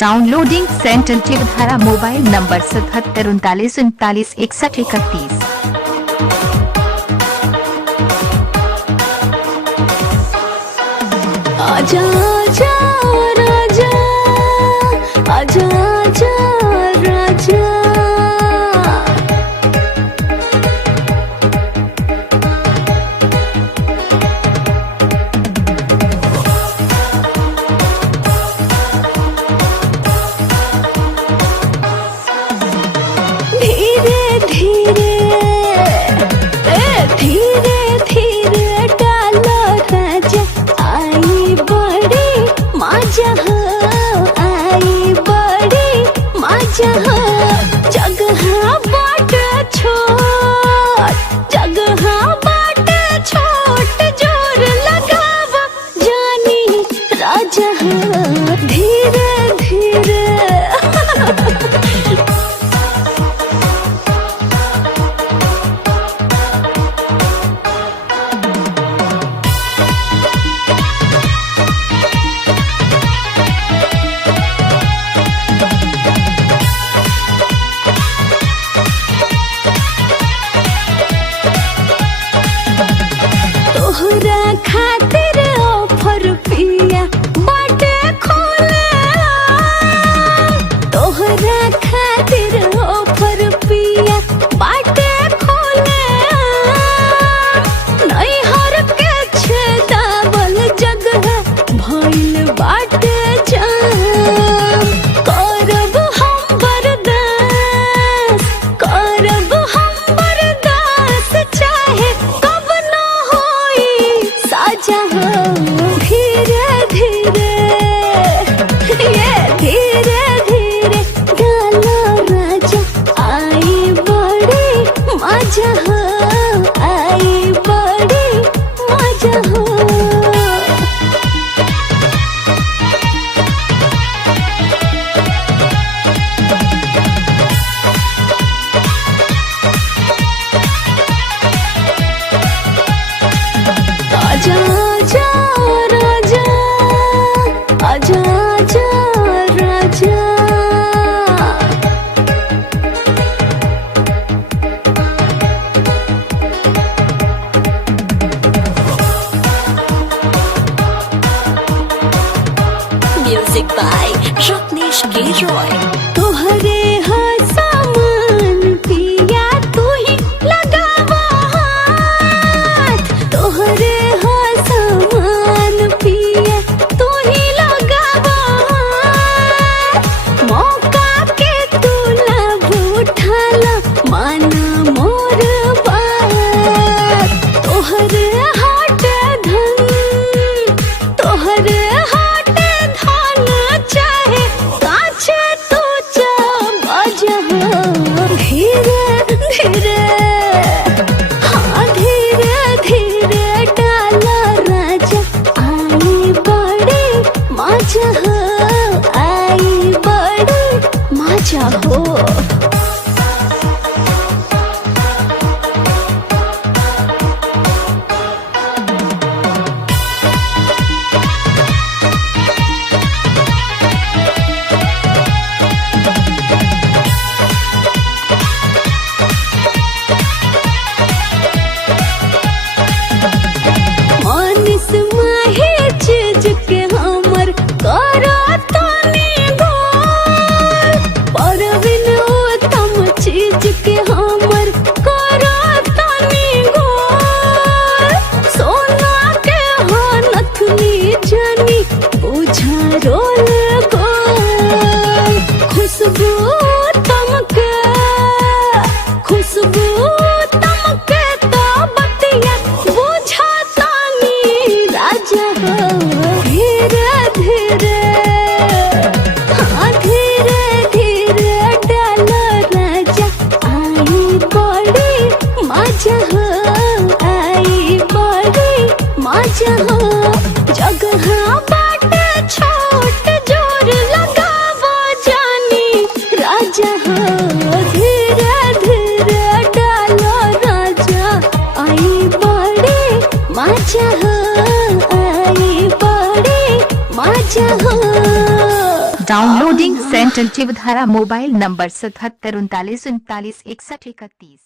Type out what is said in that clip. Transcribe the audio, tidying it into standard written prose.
Downloading centre Chirdhara mobile number 77 39 39 61 31। आजा आजा राजा, आजा आजा राजा। धीरे धीरे धीरे धीरे डालो राजा, आई बड़ी मजा हो, आई बड़ी मजा हो। जगह बाट छोट, जगह बाट छोट, जोर लगाव जानी राजा हो। धीरे धीरे तोहरा खातिर ऑफर पिया बाटे खोले, तोहरा खातिर ऑफर पिया बाटे खोले। नैहर के छेदावल जगह भइल बाटे जाम। करब हम बर्दाश्त, करब हम बर्दाश्त, चाहे कब न होई साजा हो। धीरे धीरे ये धीरे धीरे डालो राजा, आई बड़ी मजा हो, आई बड़ी मजा हो। आजा आजा राजा, आजा आजा राजा। म्यूजिक बाय रत्नेश के रॉय। तोहरे सामान पिया तू ही लगावा हाथ, तोहरे सामान पिया तू ही लगावा हाथ। मौका के तू लाभ उठाला, माना मोर बात। तोहरे हाट धन, तोहरे हाट धन, चाहे काछे तू बाजा हो। धीरे धीरे हाँ धीरे धीरे डालो राजा, आई बड़ी मजा हो, आई बड़ी मजा हो। मानिस माहे चीज के हमर करो तनी गोल, परवीन उत्तम चीज के हमर करो तनी गोल। सोना के हो नथनी जानी बुझा रोल गोल। खुशबू तमके, खुशबू तमके तो बतिया बुझा तानी राजा हो। धीरे धीरे हाँ धीरे धीरे डालो राजा, आई बड़ी मजा हो, आई बड़ी मजा हो। जगह बाट छोट, जोर लगावो जानी राजा हो। धीरे धीरे डालो राजा, आई बड़ी मजा हो, आई बड़ी मजा हो। Downloading centre Jiwdhara mobile number 77 39 39 61 31।